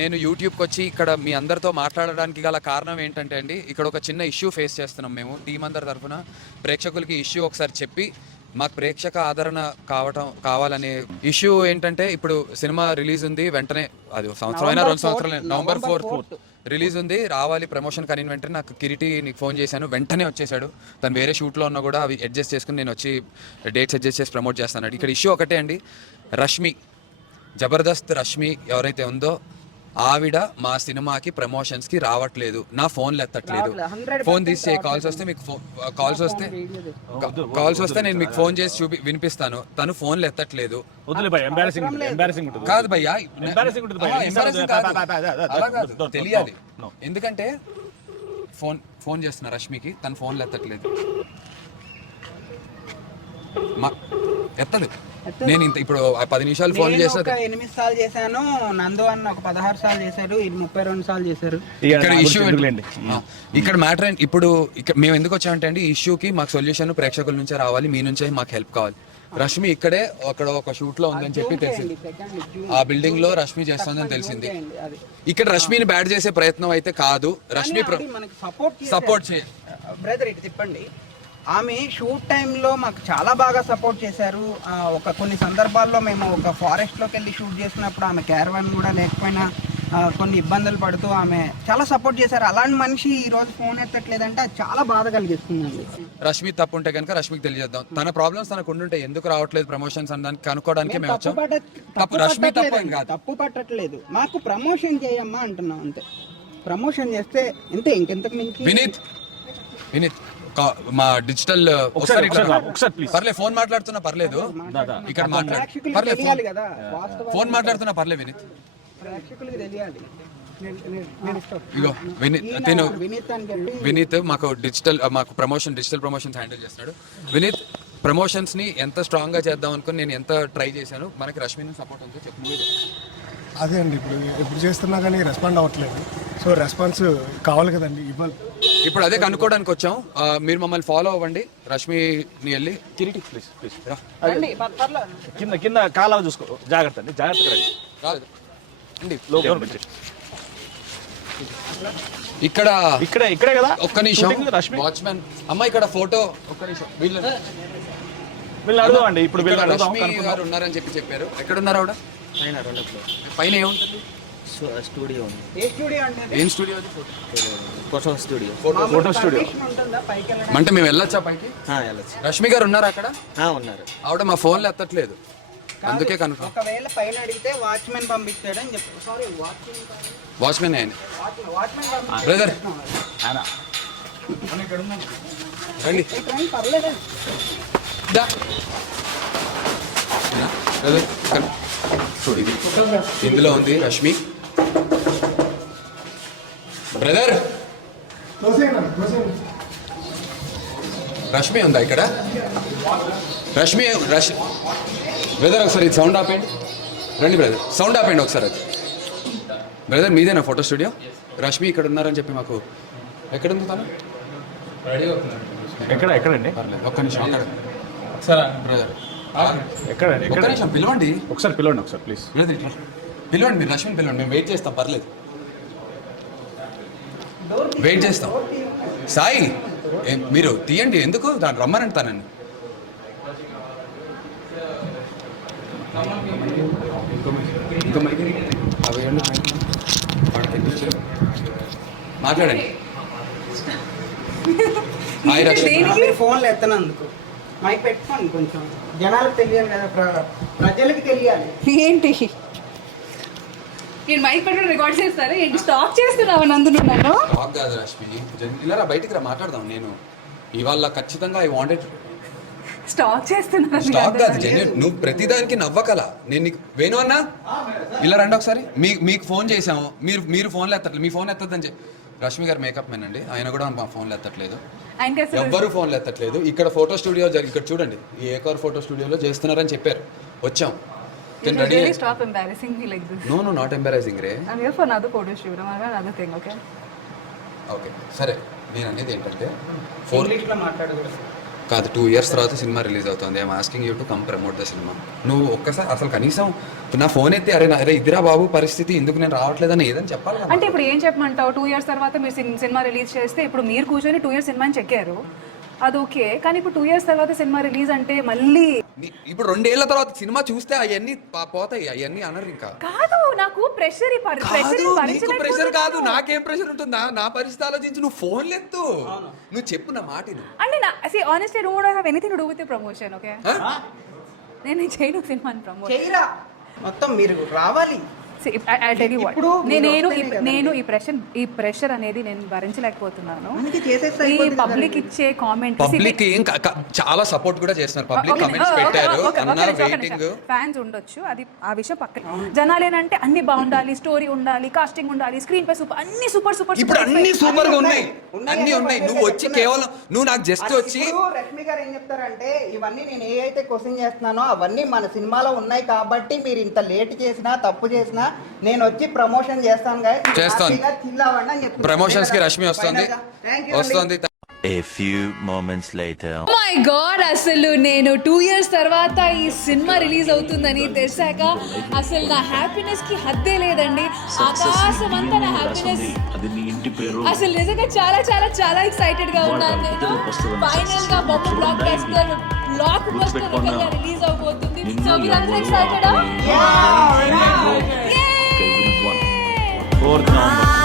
నేను యూట్యూబ్కి వచ్చి ఇక్కడ మీ అందరితో మాట్లాడడానికి గల కారణం ఏంటంటే అండి, ఇక్కడ ఒక చిన్న ఇష్యూ ఫేస్ చేస్తున్నాం మేము టీం అందరి తరఫున. ప్రేక్షకులకి ఇష్యూ ఒకసారి చెప్పి మాకు ప్రేక్షక ఆదరణ కావాలనే ఇష్యూ ఏంటంటే, ఇప్పుడు సినిమా రిలీజ్ ఉంది వెంటనే, అది సంవత్సరం అయినా 2 సంవత్సరాలు, November 4th రిలీజ్ ఉంది, రావాలి ప్రమోషన్ కానీ వెంటనే నాకు కిరీటి నీకు ఫోన్ చేశాను, వెంటనే వచ్చేసాడు. తను వేరే షూట్లో ఉన్నా కూడా అవి అడ్జస్ట్ చేసుకుని నేను వచ్చి డేట్స్ అడ్జస్ట్ చేసి ప్రమోట్ చేస్తాను. ఇక్కడ ఇష్యూ ఒకటే అండి, రష్మి, జబర్దస్త్ రష్మి ఎవరైతే ఉందో ఆవిడ మా సినిమాకి ప్రమోషన్స్కి రావట్లేదు, నా ఫోన్లు ఎత్తట్లేదు. ఫోన్ తీసి కాల్స్ వస్తే మీకు కాల్స్ వస్తే నేను మీకు ఫోన్ చేసి వినిపిస్తాను, తను ఫోన్లు ఎత్తట్లేదు. కాదు భయ్యా, తెలియాలి. ఎందుకంటే ఫోన్ చేస్తున్నా రష్మికి, తను ఫోన్లు ఎత్తట్లేదు, ఎత్తదు. నేను ఇప్పుడు 10 నిమిషాలు ఫోన్ చేస్తాను, 8 సార్లు చేశాను, నందు అన్న ఒక 16 సార్లు చేశారు, ఇది 32 సార్లు చేశారు. ఇక్కడ ఇష్యూ ఇక్కడ మ్యాటర్ ఇప్పుడు మేము ఎందుకు వచ్చామంటే అండి, ఈ ఇష్యూకి మాకు సొల్యూషన్ ప్రేక్షకుల నుంచే రావాలి, మీ నుంచే మాకు హెల్ప్ కావాలి. రష్మి ఇక్కడే అక్కడ ఒక షూట్ లో ఉందని చెప్పి తెలిసింది, ఆ బిల్డింగ్ లో రష్మి చేస్తుందని తెలిసింది. ఇక్కడ రష్మిని బ్యాడ్ చేసే ప్రయత్నం అయితే కాదు, రష్మి సపోర్ట్ చేయాలి. బ్రదర్ ఇటు తిప్పండి. ఆమె షూట్ టైంలో మాకు చాలా బాగా సపోర్ట్ చేశారు. కొన్ని సందర్భాల్లో మేము ఒక ఫారెస్ట్లోకి వెళ్ళి షూట్ చేసినప్పుడు ఆమె క్యారవాన్ కూడా లేకపోయినా కొన్ని ఇబ్బందులు పడుతూ ఆమె చాలా సపోర్ట్ చేశారు. అలాంటి మనిషి ఈ రోజు ఫోన్ ఎత్తట్లేదంటే అది చాలా బాధ కలిగిస్తుందండి. రష్మి తప్పు ఉంటే కనుక రష్మికి తెలియజేద్దాం, తన ప్రాబ్లమ్స్ తనకు ఉండుంటే ఎందుకు రావట్లేదు ప్రమోషన్స్ అని దానికి కనుక్కోవడానికి మేము వచ్చాం. తప్పు పట్టట్లేదు, మాకు ప్రమోషన్ చేయమ్మా అంటున్నాం అంతే. ప్రమోషన్ చేస్తే ఇంతే, ఇంకెంతకు మించి. వినీత్ మా డిజిటల్ పర్లేదు, ఫోన్ మాట్లాడుతున్నా పర్లేదు, ఇక్కడ ఫోన్ మాట్లాడుతున్నా పర్లేదు వినీత్. ఇగో వినీత్ మాకు మాకు డిజిటల్ ప్రమోషన్స్ హ్యాండిల్ చేస్తున్నాడు. వినీత్, ప్రమోషన్స్ ని ఎంత స్ట్రాంగ్ గా చేద్దాం అనుకుని నేను ఎంత ట్రై చేశాను, మనకి రష్మి సపోర్ట్ ఉంది, చెప్పు. అదే అండి, ఇప్పుడు చేస్తున్నా కానీ రెస్పాండ్ అవ్వట్లేదు, సో రెస్పాన్స్ కావాలి కదండి, ఇవ్వాలి. ఇప్పుడు అదే కనుక్కోవడానికి వచ్చాం, మీరు మమ్మల్ని ఫాలో అవ్వండి. రష్మిని వెళ్ళి కిరీటి ప్లీజ్ కింద కింద కాలువ చూసుకో, జాగ్రత్త అండి, జాగ్రత్తగా ఇక్కడ ఇక్కడే కదా. ఒక్క నిమిషం వాచ్మెన్ అమ్మ, ఇక్కడ ఫోటో ఒక్క నిమిషం. వీళ్ళు అడుగుదామండి, ఇప్పుడు రష్మి గారు ఉన్నారని చెప్పారు. ఎక్కడ ఉన్నారు ఆవిడ? పైన ఏముంటుంది? స్టూడియో. ఏం స్టూడియో? Photo studio. అంటే మేము వెళ్ళొచ్చా పైకి? రష్మి గారు ఉన్నారా అక్కడ? ఉన్నారు. ఆవిడ మా ఫోన్లు ఎత్తట్లేదు, అందుకే కనుక ఒకవేళ పైన అడిగితే వాచ్మెన్ పంపించాడని చెప్పారు. సారీ, వాచ్మెన్ ఆయన బ్రదర్ రండి. ఇందులో ఉంది రష్మి. బ్రదర్ రష్మి ఉందా ఇక్కడ? రష్మి బ్రదర్ ఒకసారి ఇది సౌండ్ ఆపేయండి, రండి బ్రదర్, సౌండ్ ఆపేయండి ఒకసారి. అది బ్రదర్ మీదేనా ఫోటో స్టూడియో? రష్మి ఇక్కడ ఉన్నారని చెప్పి మాకు. ఎక్కడుంది తను? ఎక్కడండి? ఒక్క నిమిషం అక్కడ బ్రదర్, ఎక్కడండి? ఒక్క నిమిషం పిలవండి, ఒకసారి పిలవండి ఒకసారి ప్లీజ్. బ్రదర్ పిలవండి, మీరు రష్మిని పిలవండి, మేము వెయిట్ చేస్తాం, పర్లేదు వెయిట్ చేస్తాం. సాయి మీరు తీయండి, ఎందుకు దాన్ని రమ్మనండి తనని. మాట్లాడండి. ఫోన్లు ఎత్తనందుకు మైక్ పెట్టుకోండి, కొంచెం జనాలకు తెలియాలి కదా, ప్రజలకు తెలియాలి. ఏంటి నేను మైక్ పెట్టుకుని రికార్డ్ చేస్తారా ఏంటి? స్టాప్ చేస్తున్నావు నందు? నన్ను స్టాప్ కాదు రష్మి, ఇలా బయటికి రా, మాట్లాడదాం. నేను ఇవాళ ఖచ్చితంగా ఐ వాంటెడ్ స్టాక్ చేస్తున్నా. స్టాక్ కాదు జెన్యూన్, నువ్వు ప్రతిదానికి నవ్వకల. నేను నీకు వేణు అన్నా ఇలా రండి ఒకసారి, మీకు ఫోన్ చేసాము, మీరు ఫోన్లో ఎత్తట్లేదు, మీ ఫోన్ ఎత్తద్దని చెప్పి. రష్మి గారు మేకప్ మెన్ అండి, ఆయన కూడా మా ఫోన్లో ఎత్తట్లేదు, ఎవ్వరు ఫోన్లో ఎత్తట్లేదు. ఇక్కడ ఫోటో స్టూడియో ఇక్కడ చూడండి, ఈ ఏకార్ ఫోటో స్టూడియోలో చేస్తున్నారని చెప్పారు, వచ్చాం. Stop embarrassing me like this. No, not embarrassing ray. I'm here for another photo shoot. I'm another thing, okay? Okay సరే, నేను అనేది ఏంటంటే ఇంగ్లీష్లో మాట్లాడకూడదు. కాదు 2 years తర్వాత సినిమా రిలీజ్ అవుతుంది. I'm asking you to come promote the cinema. నువ్వు ఒక్కసారి అసలు కనీసం నా ఫోన్ ఎత్తి అరే ఇదిరా బాబు పరిస్థితి ఎందుకు నేను రావట్లేదని ఏదని చెప్పాలి కదా. అంటే ఇప్పుడు ఏం చెప్పమంటావు? 2 years తర్వాత మీరు సినిమా రిలీజ్ చేస్తే ఇప్పుడు మీరు కూర్చొని 2 years సినిమాని చెక్కారు, అది ఓకే. కానీ ఇప్పుడు 2 years తర్వాత సినిమా రిలీజ్ అంటే మళ్ళీ ఇప్పుడు 2 ఏళ్ల తర్వాత సినిమా చూస్తే అవన్నీ పోతాయి, అవన్నీ అనరు ఇంకా. కాదు, నాకు ప్రెషర్ నీకు ప్రెషర్ కాదు, నాకేం ప్రెషర్ ఉంటుందా? నా పరిస్థితి ఆలోచించి నువ్వు ఫోన్ లేదు, నువ్వు చెప్పు నా మాట విను. అంటే honestly don't have anything to do with promotion. Okay, నేను చేయను సినిమాని ప్రమోట్. చేయరా మొత్తం మీరు రావాలి. ఇప్పుడు నేను ఈ ప్రెషర్ అనేది నేను భరించలేకపోతున్నాను. ఈ పబ్లిక్ ఇచ్చే కామెంట్, పబ్లిక్ చాలా సపోర్ట్ కూడా చేస్తున్నారు, పబ్లిక్ కామెంట్స్ పెట్టారు, అన్నారు వెయిటింగ్. ఫ్యాన్స్ ఉండొచ్చు, అది ఆ విషయం పక్కన. జనాలు ఏంటంటే అన్ని బాగుండాలి, స్టోరీ ఉండాలి, కాస్టింగ్ ఉండాలి, స్క్రీన్ పై సూపర్, అన్ని సూపర్ ఇప్పుడు అన్ని సూపర్ గా ఉన్నాయి, అన్ని ఉన్నాయి. నువ్వు వచ్చి కేవలం నువ్వు నాకు జస్ట్ వచ్చి రష్మి గారు ఏం చెప్తారంటే ఇవన్నీ నేను ఏ అయితే క్వశ్చన్ చేస్తున్నానో అవన్నీ మన సినిమాలో ఉన్నాయి కాబట్టి మీరు ఇంత లేట్ చేసినా తప్పు చేసినా నేను వచ్చి ప్రమోషన్ చేస్తాను. ప్రమోషన్స్ కి రష్మి వస్తుంది. A few moments later. My God, అసలు నేను 2 years తర్వాత ఈ సినిమా రిలీజ్ అవుతుందని తెలిసాక అసలు నా హ్యాపీనెస్ కి హద్దే లేదండి. ఆకాశం అంతా నా హ్యాపీనెస్. అసలు నిజంగా చాలా చాలా చాలా ఎక్సైటెడ్ గా ఉన్నాను నేను. ఫైనల్ గా బొమ్మ బ్లాక్ బస్టర్ రిలీజ్ అవబోతుంది. సో మీరందరూ ఎక్సైటెడా? Everyone. 4th November.